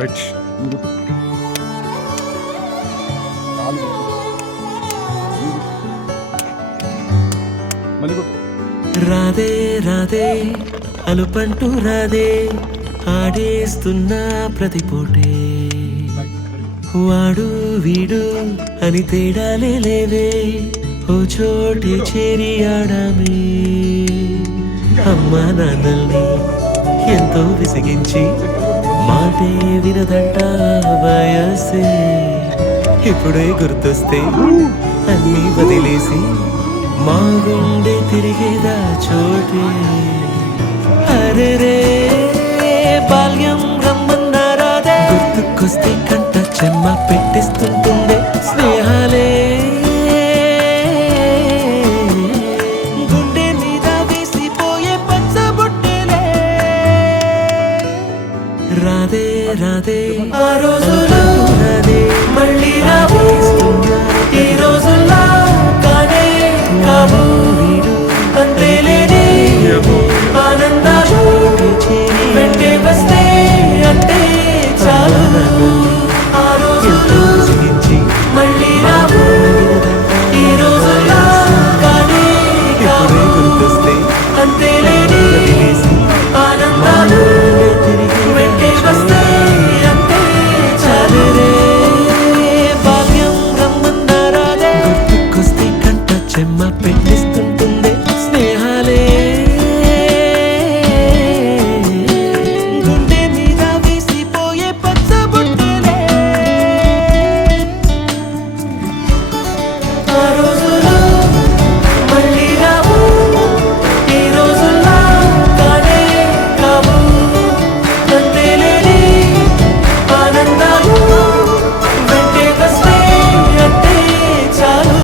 Right. Radhe Radhe అలుపంటూ Radhe ఆడేస్తున్నా ప్రతి పూటే వాడు వీడు అని తేడాలే లేవే ఓ చోటే చేరి ఆడామే అమ్మా నాన్నల్ని ఎంతో విసిగించి మాటే వినదంట వయసే ఇప్పుడే గుర్తొస్తే అన్నీ వదిలేసి మా గుండె తిరిగేదా చోటే అరే రే బాల్యం రమ్మన్నారాదే గుర్తుకొస్తే కంట చెమ్మ పెట్టిస్తుంటుండే స్నేహాలే గుండె మీద వేసిపోయే పచ్చబొట్టెలే రాధే రాధే ఆ రోజులు రాధే మళ్ళీ రావు ఈ రోజుల్లా కానే కావు అంతేలేని ఆనందాలు వెంటే వస్తే అంటే చాలు ఆ రోజులు మళ్ళీ రావు ఈ రోజుల్లా కానే కావు అంతేలేని ఆనందాలు వెంటే వస్తే అంటే చాలు రే బాల్యం రమ్మన్నారాదే గుర్తుకొస్తే కంట చెమ్మ పెట్టిస్తుంది